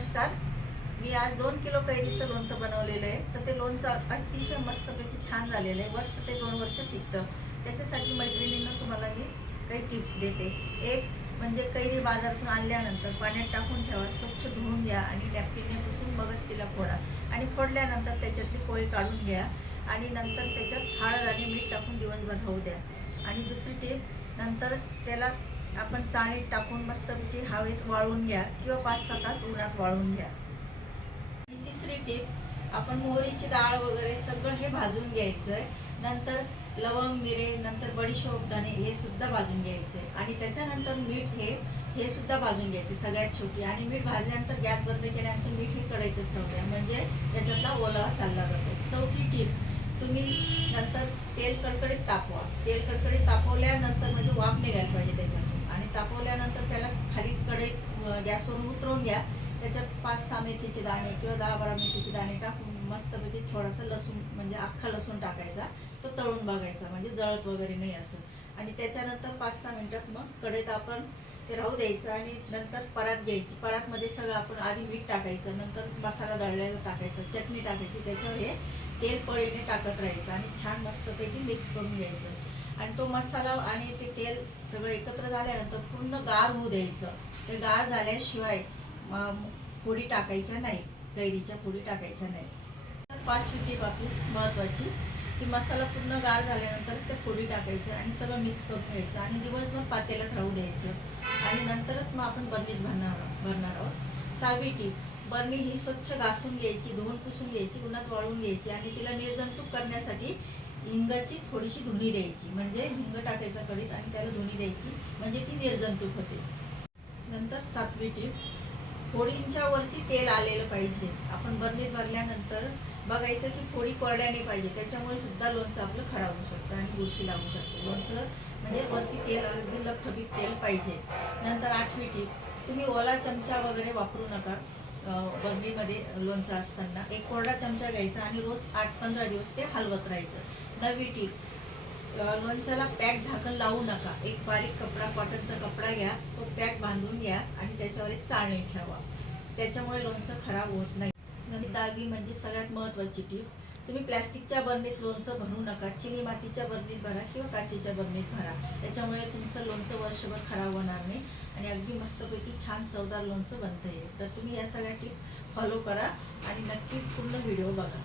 नमस्कार मी आज दोन किलो कैरीचं लोणचं बनवलेलं आहे. तर ते लोणचं अतिशय मस्तपैकी छान झालेलं आहे. वर्ष ते दोन वर्ष टिकतं. त्याच्यासाठी मैत्रिणींना तुम्हाला मी काही टिप्स देते. एक म्हणजे कैरी बाजारातून आणल्यानंतर पाण्यात टाकून ठेवा स्वच्छ धुवून घ्या आणि नॅपकिनने पुसून मगच तिला फोडा. आणि फोडल्यानंतर त्याच्यातली कोळी काढून घ्या आणि नंतर त्याच्यात हळद आणि मीठ टाकून दिवसभर राहू द्या. आणि दुसरी टीप नंतर त्याला आपण चाळणीत टाकून मस्तपैकी हवेत वाळून घ्या किंवा पाच सहा तास उन्हात वाळवून घ्या. तिसरी टीप आपण मोहरीची डाळ वगैरे सगळं हे भाजून घ्यायचं आहे नंतर लवंग मिरे नंतर बडीशोप दाणे हे सुद्धा भाजून घ्यायचे आणि त्याच्यानंतर मीठ हे हे सुद्धा भाजून घ्यायचे सगळ्यात शेवटी. आणि मीठ भाजल्यानंतर गॅस बंद केल्यानंतर मीठ हे कढईतच राहू म्हणजे त्याच्यातला ओलावा चालला जातो. चौथी टीप तुम्ही नंतर तेल कडकडीत तापवा. तेल कडकडीत तापवल्यानंतर म्हणजे वाफ निघायला पाहिजे त्याच्यात. तापवल्यानंतर त्याला खाली कढईत गॅसवरून उतरवून घ्या. त्याच्यात पाच सहा मेथीचे दाणे किंवा दहा बारा मेथीचे दाणे टाकून मस्तपैकी थोडासा लसूण म्हणजे अख्खा लसूण टाकायचा. तो तळून बघायचा म्हणजे जळत वगैरे नाही असं. आणि त्याच्यानंतर पाच सहा मिनटात मग कढईत आपण ते राहू द्यायचं आणि नंतर परात घ्यायची. परातमध्ये सगळं आपण आधी मीठ टाकायचं नंतर मसाला दळलेला टाकायचा चटणी टाकायची. त्याच्यावर हे तेल पळीने टाकत राहायचं आणि छान मस्तपैकी मिक्स करून घ्यायचं. आणि तो मसाला आणि ते तेल सगळं एकत्र झाल्यानंतर पूर्ण गार होऊ द्यायचं. ते गार झाल्याशिवाय म- फोडी टाकायच्या नाही. कैरीच्या फोडी टाकायच्या नाही. तर पाचवी टीप आपली महत्त्वाची. की मसाला पूर्ण गार झाल्यानंतरच त्या फोडी टाकायच्या आणि सगळं मिक्स करून घ्यायचं आणि दिवसभर पातेल्यात राहू द्यायचं. आणि नंतरच मग आपण बरणीत भरणार भरणार आहोत. सहावी टीप बरणी ही स्वच्छ घासून घ्यायची धुवून पुसून घ्यायची उन्हात वाळून घ्यायची आणि तिला निर्जंतुक करण्यासाठी हिंगाची थोडीशी धुणी द्यायची. म्हणजे हिंग टाकायचा कढीत आणि त्याला धुणी द्यायची. म्हणजे ती निर्जंतुक होते. नंतर सातवी टीप. फोडींच्या वरती तेल आलेलं पाहिजे. आपण बरणीत भरल्यानंतर बघायचं की फोडी कोरड्या नाही पाहिजे. त्याच्यामुळे सुद्धा लोणचं आपलं खराब होऊ शकतं आणि बुरशी लागू शकते. लोणचं म्हणजे वरती तेल अगदी लपथपीत तेल पाहिजे. नंतर आठवी टीप. तुम्ही ओला चमचा वगैरे वापरू नका बरणीमध्ये लोणचं असताना. एक कोरडा चमचा घ्यायचा आणि रोज आठ पंधरा दिवस ते हलवत राहायचं. नवी टीप लोणच्याला पॅक झाकण लावू नका. एक बारीक कपडा कॉटनचा कपडा घ्या तो पॅक बांधून घ्या आणि त्याच्यावर एक चाळणी ठेवा. त्याच्यामुळे लोणचं खराब होत नाही. दहावी म्हणजे सगळ्यात महत्त्वाची टीप. तुम्ही प्लॅस्टिकच्या बरणीत लोणचं भरू नका. चिनी मातीच्या बरणीत भरा किंवा काचेच्या बरणीत भरा. त्याच्यामुळे तुमचं लोणचं वर्षभर खराब होणार नाही आणि अगदी मस्तपैकी छान चवदार लोणचं बनतं येईल तर तुम्ही या सगळ्या टीप फॉलो करा आणि नक्की पूर्ण व्हिडिओ बघा.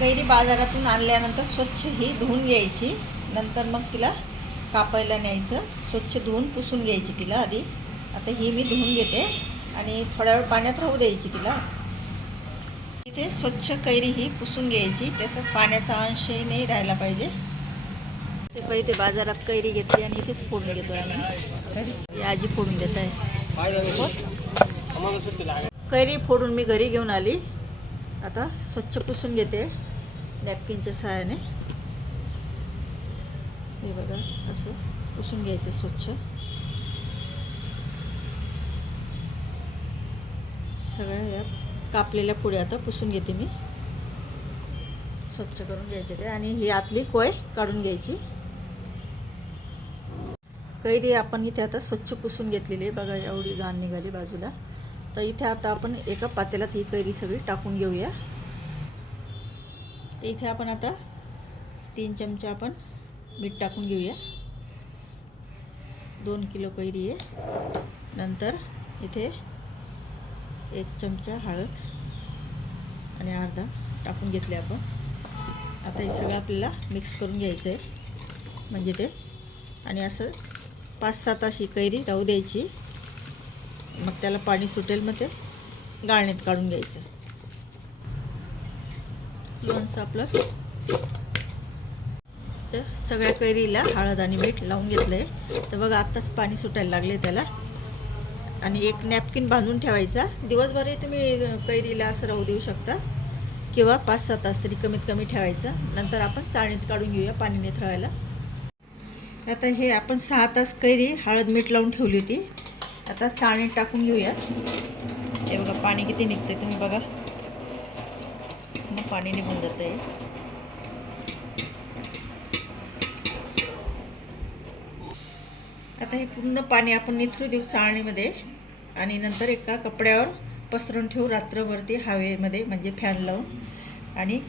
कैरी बाजारातून आणल्यानंतर स्वच्छ ही धुवून घ्यायची. नंतर मग तिला कापायला न्यायचं. स्वच्छ धुवून पुसून घ्यायची तिला आधी. आता ही मी धुवून घेते आणि थोड्या वेळ पाण्यात राहू द्यायची तिला. इथे स्वच्छ कैरी ही पुसून घ्यायची. त्याचा पाण्याचा अंशही नाही राहायला पाहिजे. ते पहिले बाजारात कैरी घेतली आणि इथेच फोडून घेतो आम्ही. आजी फोडून देत आहे. कैरी फोडून मी घरी घेऊन आली. आता स्वच्छ पुसून घेते नॅपकिनच्या सहाय्याने. हे बघा असं पुसून घ्यायचं स्वच्छ. सगळ्या या कापलेल्या पुढे आता पुसून घेते मी. स्वच्छ करून घ्यायचे ते. आणि ही आतली कोय काढून घ्यायची. कैरी आपण इथे आता स्वच्छ पुसून घेतलेली आहे. बघा एवढी घाण निघाली बाजूला. तर इथे आता आपण एका पातेल्यात ही कैरी सगळी टाकून घेऊया. तर इथे आपण आता तीन चमचे आपण मीठ टाकून घेऊया. दोन किलो कैरी आहे. नंतर इथे एक चमचा हळद आणि अर्धा टाकून घेतले आपण. आता हे सगळं आपल्याला मिक्स करून घ्यायचं आहे. म्हणजे ते. आणि असं पाच सात अशी कैरी राहू द्यायची. मग त्याला पाणी सुटेल मग ते गाळणीत काढून घ्यायचं. लोणचं आपलं. तर सगळ्या कैरीला हळद आणि मीठ लावून घेतलं आहे तर बघा आत्ताच पाणी सुटायला लागले त्याला. आणि एक नॅपकिन बांधून ठेवायचा. दिवसभरही तुम्ही कैरीला असं राहू देऊ शकता. किंवा पाच सहा तास तरी कमीत कमी ठेवायचा. नंतर आपण चाळणीत काढून घेऊया पाणी निथळायला आता हे आपण सहा तास कैरी हळद मीठ लावून ठेवली होती. आता चाळणी टाकून घेऊया हे बघा पाणी किती निघतंय तुम्ही बघा. मग पाणी निघून जातं आहे आता हे पूर्ण पाणी आपण निथरू देऊ चाळणीमध्ये आणि नंतर एका कपड्यावर पसरून ठेवू रात्रभरती हवेमध्ये म्हणजे फॅन लावून. आणि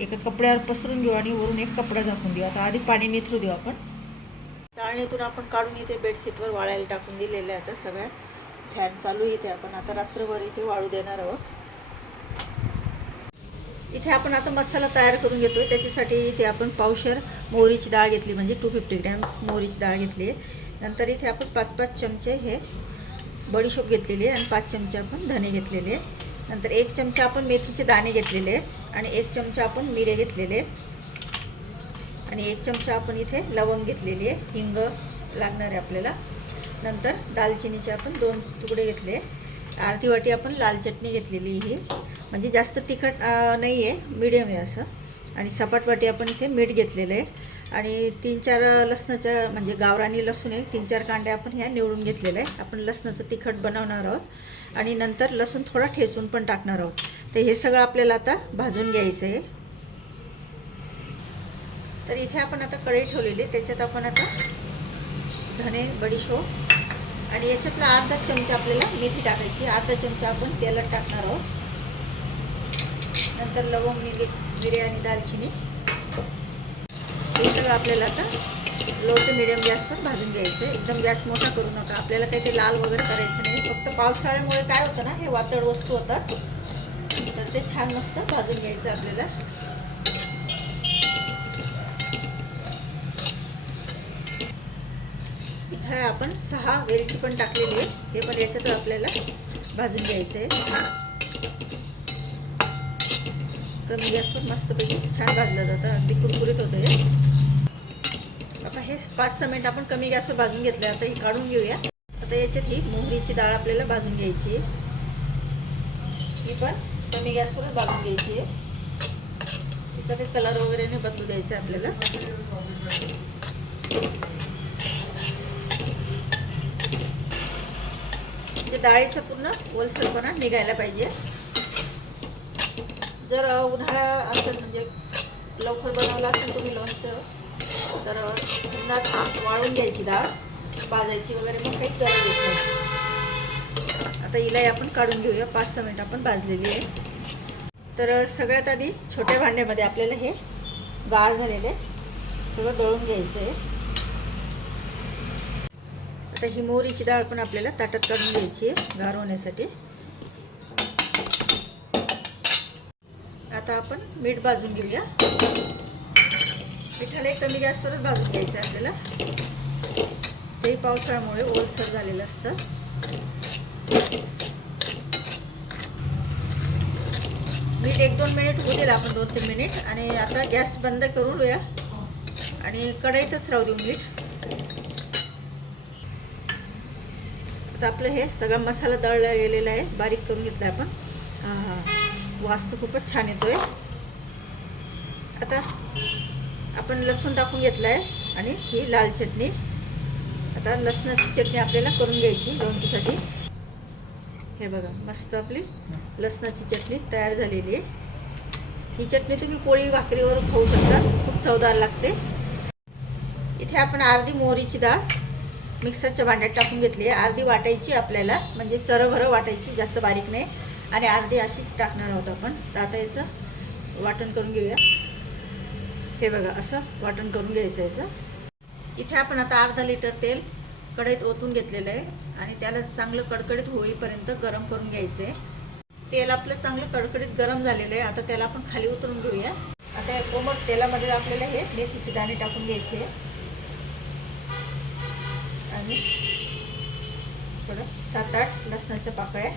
एका कपड्यावर पसरून घेऊ आणि वरून एक कपडा झाकून देऊ. आता आधी पाणी निथरू देऊ आपण. चाळणीतून आपण काढून इथे बेडशीटवर वाळायला टाकून दिलेलं आहे आता सगळ्या. फॅन चालू आहे इथे आपण. आता रात्रभर इथे वाळू देणार आहोत. इथे आपण आता मसाला तयार करून घेतोय. त्याच्यासाठी इथे आपण पावशर मोहरीची डाळ घेतली म्हणजे टू फिफ्टी ग्रॅम मोहरीची डाळ घेतली आहे. नंतर इथे आपण पाच पाच चमचे हे बडीशोप घेतलेली आहे आणि पाच चमचे आपण धने घेतलेले नंतर एक चमचा आपण मेथीचे दाणे घेतलेले आणि एक चमचा आपण मिरे घेतलेले आहेत. आणि एक चमचा आपण इथे लवंग घेतलेली आहे. हिंग लागणार आहे आपल्याला. नंतर दालचिनीचे आपण दोन तुकडे घेतले अर्धी वाटी आपण लाल चटणी घेतलेली ही. म्हणजे जास्त तिखट नाही आहे मिडियम आहे असं. आणि सपाट वाटी आपण इथे मीठ घेतलेलं आहे. आणि तीन चार लसणाच्या म्हणजे गावरानी लसूण आहे तीन चार कांड्या आपण ह्या निवडून घेतलेल्या आहे आपण लसणाचं तिखट बनवणार आहोत. आणि नंतर लसूण थोडा ठेचून पण टाकणार आहोत. तर हे सगळं आपल्याला आता भाजून घ्यायचं आहे. तर इथे आपण आता कढई ठेवलेली त्याच्यात आपण आता धने बडीशोप आणि याच्यातला अर्धा चमचा आपल्याला मेथी टाकायची. अर्धा चमचा आपण तेलात टाकणार आहोत. नंतर लवंग मिरे मिरे आणि दालचिनी. हे सगळं आपल्याला आता लो ते मिडियम गॅसवर भाजून घ्यायचं एकदम गॅस मोठा करू नका. आपल्याला काही ते लाल वगैरे करायचं नाही. फक्त पावसाळ्यामुळे काय होतं ना हे वातड वस्तू होतात. तर ते छान मस्त भाजून घ्यायचं आपल्याला. ह्या आपण सहा वेलची पण टाकलेली आहे. हे पण याच्यात आपल्याला भाजून घ्यायचं आहे कमी गॅसवर मस्तपैकी छान भाजलं जातं. अगदी कुरकुरीत होतं हे आता हे पाच सहा मिनिट आपण कमी गॅसवर भाजून घेतलं आता ही काढून घेऊया. आता याच्यात ही मोहरीची डाळ आपल्याला भाजून घ्यायची आहे. ही पण कमी गॅसवरच भाजून घ्यायची आहे. तिचा काही कलर वगैरे नाही बदलू द्यायचा आहे आपल्याला. म्हणजे डाळीचं पूर्ण ओलसरपणा निघायला पाहिजे. जर उन्हाळा असेल म्हणजे लवकर बनवलं असेल तुम्ही लोणचं तर उन्हात वाळून घ्यायची डाळ भाजायची वगैरे मग काही गरज येत नाही. आता हिलाही आपण काढून घेऊया पाच सहा मिनटं आपण भाजलेली आहे. तर सगळ्यात आधी छोट्या भांड्यामध्ये आपल्याला हे गाळ झालेले सगळं दळून घ्यायचं आहे आता ही मोहरीची डाळ पण आपल्याला ताटात काढून घ्यायची आहे गार होण्यासाठी. आता आपण मीठ भाजून घेऊया. मिठाला कमी गॅसवरच भाजून घ्यायचं आहे आपल्याला. ते पावसाळ्यामुळे ओलसर झालेलं असतं. मीठ एक दोन मिनिट होऊ दिलं आपण दोन तीन मिनिट. आणि आता गॅस बंद करून घेऊया. आणि कढईतच राहू देऊ मीठ. आता आपलं हे सगळा मसाला दळला गेलेला आहे. बारीक करून घेतला आपण. हां हां. वास तर खूपच छान येतोय. आता आपण लसूण टाकून घेतला आहे आणि ही लाल चटणी. आता लसणाची चटणी आपल्याला करून घ्यायची लोणच्यासाठी. हे बघा मस्त आपली लसणाची चटणी तयार झालेली आहे. ही चटणी तुम्ही पोळी भाकरीवर खाऊ शकता. खूप चवदार लागते. इथे आपण अर्धी मोहरीची डाळ मिक्सरच्या भांड्यात टाकून घेतली आहे. अर्धी वाटायची आपल्याला म्हणजे चरभरं वाटायची जास्त बारीक नाही. आणि अर्धी अशीच टाकणार आहोत आपण. तर आता याचं वाटण करून घेऊया. हे बघा असं वाटण करून घ्यायचं याचं. इथे आपण आता अर्धा लिटर तेल कढईत ओतून घेतलेलं आहे. आणि त्याला चांगलं कडकडीत होईपर्यंत गरम करून घ्यायचं आहे. तेल आपलं चांगलं कडकडीत गरम झालेलं आहे. आता त्याला आपण खाली उतरून घेऊया. आता कोमट तेलामध्ये आपल्याला हे मेथीचे दाणे टाकून घ्यायचे आणि थोडं सात आठ लसणाच्या पाकळ्या.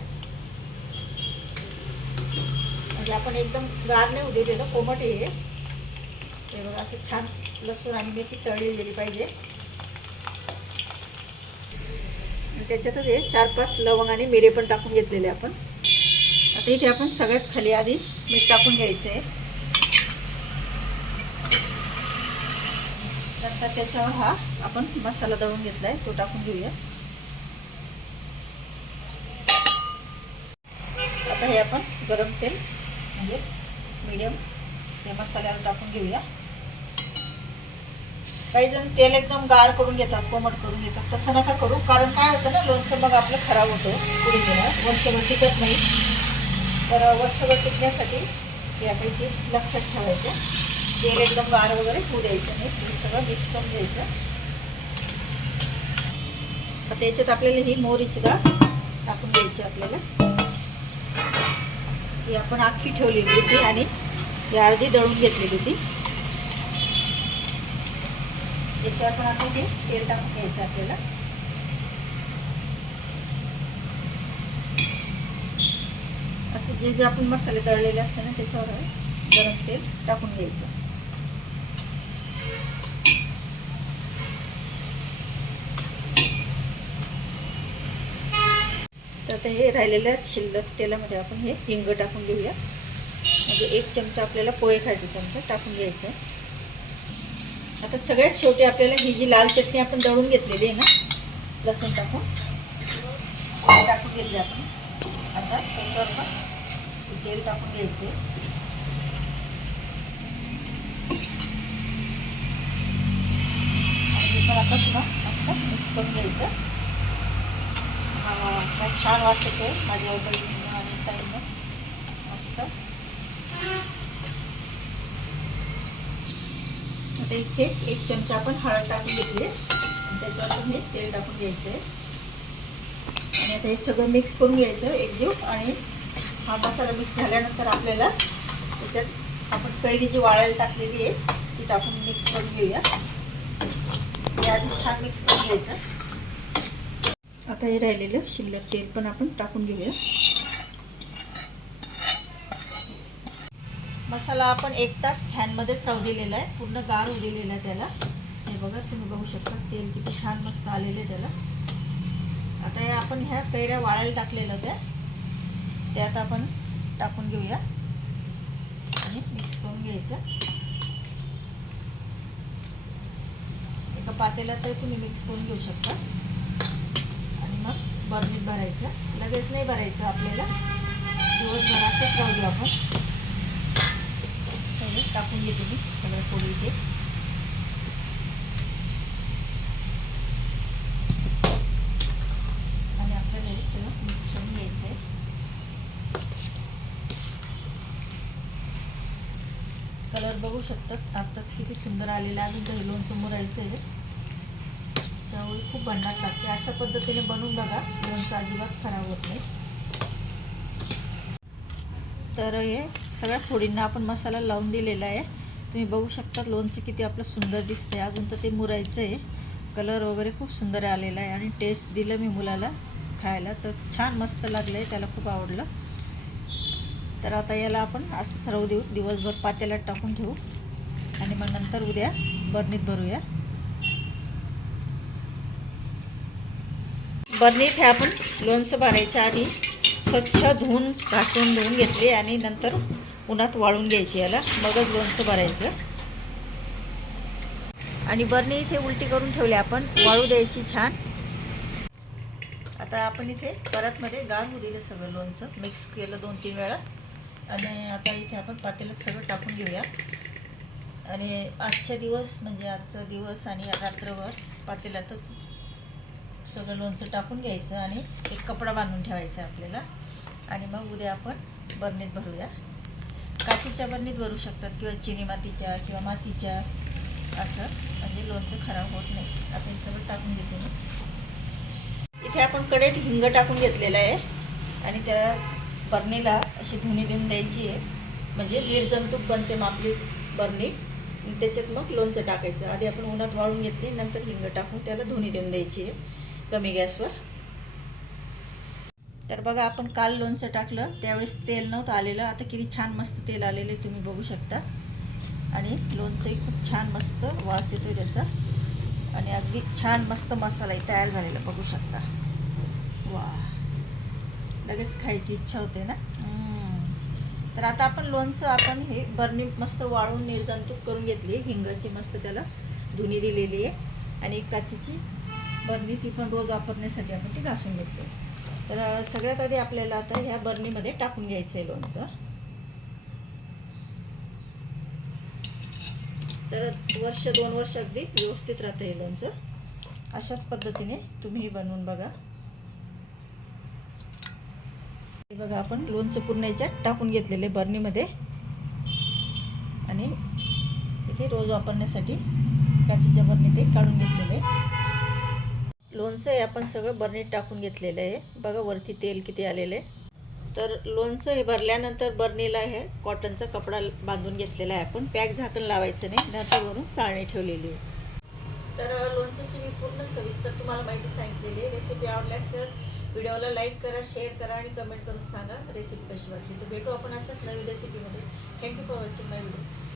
म्हणजे आपण एकदम गार नाही उदिलेलं कोमट हे. हे बघा असं छान लसूण आणि मेथी तळली गेली पाहिजे. आणि त्याच्यातच हे चार पाच लवंग आणि मिरे पण टाकून घेतलेले आपण. आता इथे आपण सगळ्यात खाली आधी मीठ टाकून घ्यायचं आहे नंतर त्याच्यावर हा आपण मसाला दळून घेतला आहे तो टाकून घेऊया. आता हे आपण गरम तेल म्हणजे मीडियम या मसाल्यावर टाकून घेऊया. काही जण तेल एकदम गार करून घेतात कोमट करून घेतात तसं नका करू. कारण काय होतं ना लोणचं मग आपलं खराब होतं पुढे गेलं वर्षभर टिकत नाही. तर वर्षभर टिकण्यासाठी या काही टिप्स लक्षात ठेवायच्या. तेल एकदम गार वगैरे होऊ द्यायचं नाही. ते सगळं मिक्स करून घ्यायचं. आता याच्यात आपल्याला ही मोहरीची डाळ टाकून द्यायची आपल्याला. ही आपण अख्खी ठेवलेली होती आणि ही अर्धी दळून घेतलेली होती. याच्यावर पण आपण हे तेल टाकून घ्यायचं आपल्याला. असं जे जे आपण मसाले दळलेले असते ना त्याच्यावर गरम तेल टाकून घ्यायचं. तर आता हे राहिलेल्या शिल्लक तेलामध्ये आपण हे हिंग टाकून घेऊया. म्हणजे एक चमचा आपल्याला पोहे खायचा चमचा टाकून घ्यायचा. आहे आता सगळ्यात शेवटी आपल्याला ही जी लाल चटणी आपण दळून घेतलेली आहे ना लसूण टाकून टाकून घेतली आपण. आता त्याच्यावर तेल टाकून घ्यायचे. पण आता पुन्हा मस्त मिक्स करून घ्यायचं. काय छान वाटत आहे माझ्या बहिणीनं आणि ताईनं. मस्त. आता इथे एक चमचा आपण हळद टाकून घेतली आणि त्याच्यावर हे तेल टाकून घ्यायचं आहे आणि आता हे सगळं मिक्स करून घ्यायचं एकजीव आणि हा मसाला मिक्स झाल्यानंतर आपल्याला त्याच्यात आपण कैरी जी वाळायला टाकलेली आहे ती टाकून मिक्स करून घेऊया. हे आधी छान मिक्स करून घ्यायचं. आता हे राहिलेलं शिल्लक तेल पण आपण टाकून घेऊया. मसाला आपण एक तास फॅनमध्येच राहू दिलेला आहे. पूर्ण गार होऊ दिलेला आहे त्याला. हे बघा तुम्ही बघू शकता तेल किती छान मस्त आलेलं आहे त्याला. आता हे आपण ह्या कैऱ्या वाळायला टाकलेल्या होत्या. त्यात आपण टाकून घेऊया. आणि मिक्स करून घ्यायचं. एका पातेला तर तुम्ही मिक्स करून घेऊ शकता. मग भरायचं. लगेच नाही भरायचं आपल्याला. दिवसभर असंच राहू देऊ आपण. टाकून घेते मी सगळं पोळी इथे आणि आपल्याला हे सगळं मिक्स करून घ्यायचं आहे कलर बघू शकतात. आत्ताच किती सुंदर आलेला अजून तरी लोणचं मुरायचं आहे चवळी खूप भन्नाट लागते. अशा पद्धतीने बनवून बघा. लोणचं अजिबात खराब होत नाही. तर हे सगळ्या फोडींना आपण मसाला लावून दिलेला आहे. तुम्ही बघू शकता लोणचं किती आपलं सुंदर दिसतंय. अजून तर ते मुरायचं आहे कलर वगैरे खूप सुंदर आलेला आहे आणि टेस्ट दिलं मी मुलाला खायला. तर छान मस्त लागलं आहे त्याला खूप आवडलं. तर आता याला आपण असंच राहू देऊ. दिवसभर पात्याला टाकून ठेवू. आणि मग नंतर उद्या बर्नीत भरूया. बर्नीत हे आपण लोणचं भरायच्या आधी स्वच्छ धुवून घासून धुवून घेतली आणि नंतर उन्हात वाळून घ्यायची याला. मगच लोणचं भरायचं. आणि बरणी इथे उलटी करून ठेवली आपण. वाळू द्यायची छान. आता आपण इथे परतमध्ये गार होऊ दिलं सगळं लोणचं. मिक्स केलं दोन तीन वेळा. आणि आता इथे आपण पातेलं सगळं टाकून घेऊया. आणि आजच्या दिवस म्हणजे आजचा दिवस आणि रात्रभर पातेल्यातच सगळं लोणचं टाकून घ्यायचं आणि एक कपडा बांधून ठेवायचा आपल्याला. आणि मग उद्या आपण बरणीत भरूया. काचेच्या बरणीत भरू शकतात किंवा चिनी मातीच्या किंवा मातीच्या. असं म्हणजे लोणचं खराब होत नाही. आता हे सगळं टाकून देते मी. इथे आपण कडेत हिंग टाकून घेतलेलं आहे. आणि त्या बरणीला अशी धुणी देऊन द्यायची आहे. म्हणजे निर्जंतूक बनते मग आपली बरणी त्याच्यात मग लोणचं टाकायचं. आधी आपण उन्हात वाळून घेतली नंतर हिंग टाकून त्याला धुणी देऊन द्यायची आहे. कमी गॅसवर. तर बघा आपण काल लोणचं टाकलं त्यावेळेस तेल नव्हतं आलेलं. आता किती छान मस्त तेल आलेले तुम्ही बघू शकता. आणि लोणचंही खूप छान मस्त वास येतो त्याचा. आणि अगदी छान मस्त मसालाही तयार झालेला बघू शकता. वा. लगेच खायची इच्छा होते ना. तर आता आपण लोणचं आपण हे बरणी मस्त वाळून निर्जंतुक करून घेतली. हिंगाची मस्त त्याला धुनी दिलेली आहे. आणि काचेची बरणी ती पण रोज वापरण्यासाठी आपण ती घासून घेतली. तर सगळ्यात आधी आपल्याला आता ह्या बरणीमध्ये टाकून घ्यायचं आहे लोणचं. तर वर्ष दोन वर्ष अगदी व्यवस्थित राहतं हे लोणचं. अशाच पद्धतीने तुम्ही बनवून बघा. हे बघा आपण लोणचं पूर्ण याच्यात टाकून घेतलेले बर्नीमध्ये. आणि इथे रोज वापरण्यासाठी काचेच्या बर्नी ते काढून घेतलेले लोणचं हे आपण सगळं बर्नीत टाकून घेतलेलं आहे. बघा वरती तेल किती आलेलं आहे. तर लोणचं हे भरल्यानंतर बर्नीला हे कॉटनचा कपडा बांधून घेतलेला आहे आपण. पॅक झाकण लावायचं नाही नंतर वरून चाळणी ठेवलेली आहे. तर लोणच्याची मी पूर्ण सविस्तर तुम्हाला माहिती सांगितलेली आहे. रेसिपी आवडल्यास तर व्हिडिओला लाईक करा शेअर करा आणि कमेंट करून सांगा. रेसिपी कशी वाटली? तर भेटू आपण अशाच नवीन रेसिपीमध्ये thank you for watching my video